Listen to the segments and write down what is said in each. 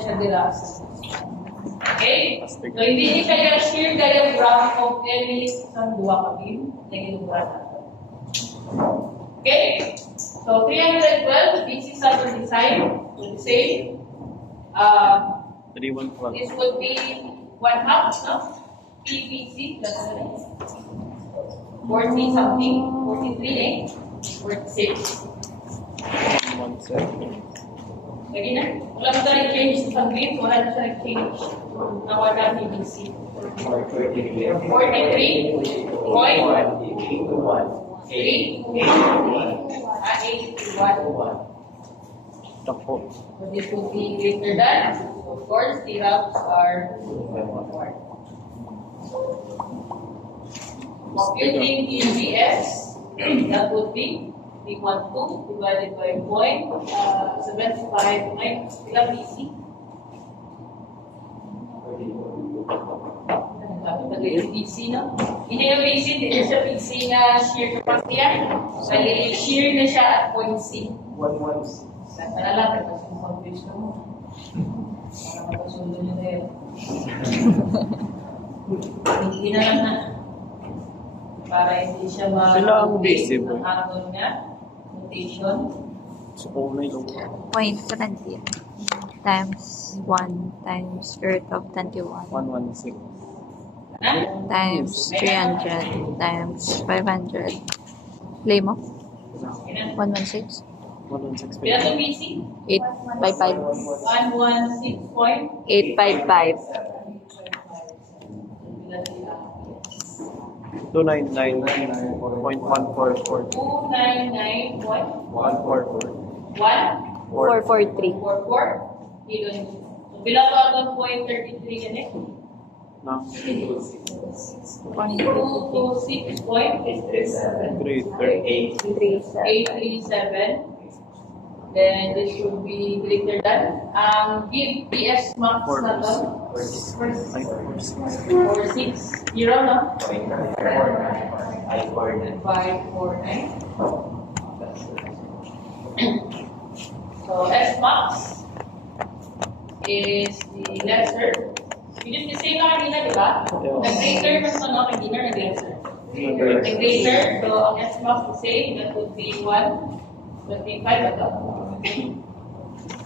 siya dira. Okay? So, hindi siya yung shear diagram of any isang duwa ka beam na ginugura natin. Okay? So, 312, this is our design. We'll say, 312. this would be 1/2, no? PVC, that's the next. 40 something, 43, 46. 117. Lagi na. Wala mo tayo change sa grid, wala na siya change na wala PVC. 43, point, 3, 81. Tako. So this would be greater than, of course, the halves are 1. Computing EBS, that would be equal to divided by 0.75 ilang BC. BC, no? Hindi na BC, hindi siya BC na shear capacity yan. Bali, shear na siya at point C. 116. Nalalapit kasi yung confuse ka mo. Para makasunod nyo na yun. Hindi na lang na. Para hindi siya Sila ang basic. ang angle niya. Notation. So, kung may low. 0.20 times 1 times root of 21 116. times 300 times 500. Play mo? 116? 116. Kaya ito BC? 855. 116.855. 855. 299.144. 299.144. 443. 44. Kilo niyo. So, bilang ko ang 0.33 yan eh. No? 226.837. 837. Then this should be greater than. Give PS max na to. 460, no? 549. So S max is the lesser. We just the same na kanina, di ba? Nag-greater mas ano, hindi na nag-lesser. Nag-greater, so ang S max the same, that would be 125 ito.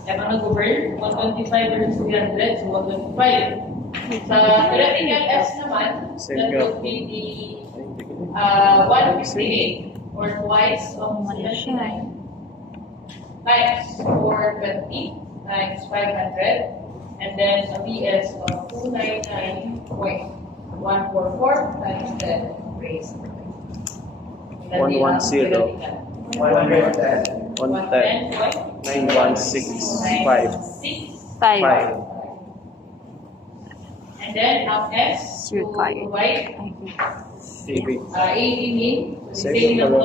Kaya nag-over, 125 versus 300, so 125. Sa theoretical S naman, that would be the 158 or twice of 79 times 420 times 500, and then a PS of 299.144 times 10 raised. 110. 110. 110. 9165. 5. 5. And then up S to Required. provide 80. 80 mean, so the same number,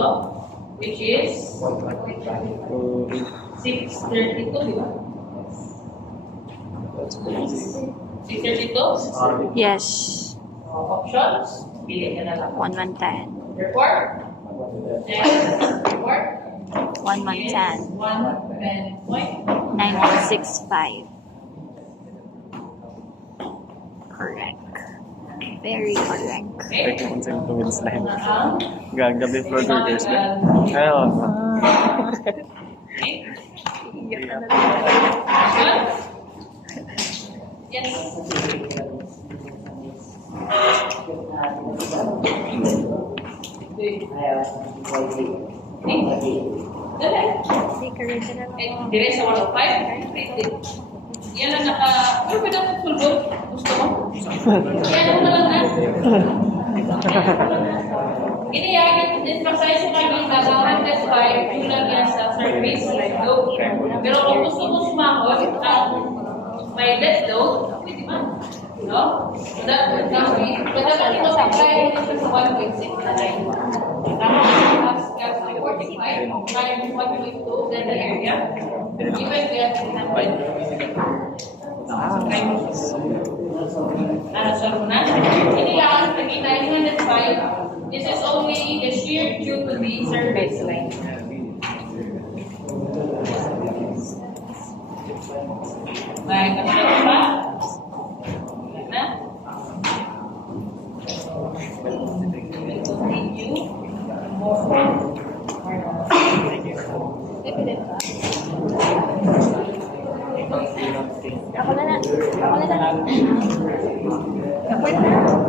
which is 632, di ba? That's crazy. 632? Yes. Options, pili ka na lang. 1110. Report. Then, report. 1110. 110.9165. 9165. Correct. Very correct. Okay. Like kung sa'yo tuwid slime. Ang Gagabi for burgers na. Ayun. okay. Yes. Dire sa 105. Yan ang naka... Ano ba dapat full goal? Gusto mo? Yan ang nalang na. Iniyagin, exercise mo kami gagawin test 5, kulang yan sa surface load. Pero kung gusto mo sumakot, ang may dead load, pwede man. No? So that would now be, dapat ito sa apply ito sa 1.6 na line. Tama as 45, try mo 1.2, then the area. Even we have 300. So muna, hindi lang, nakita 905. This is only the shear due to the surface line. May kapatid pa? Wala na? Thank you. Ako na lang. Ako na lang. Ako na lang.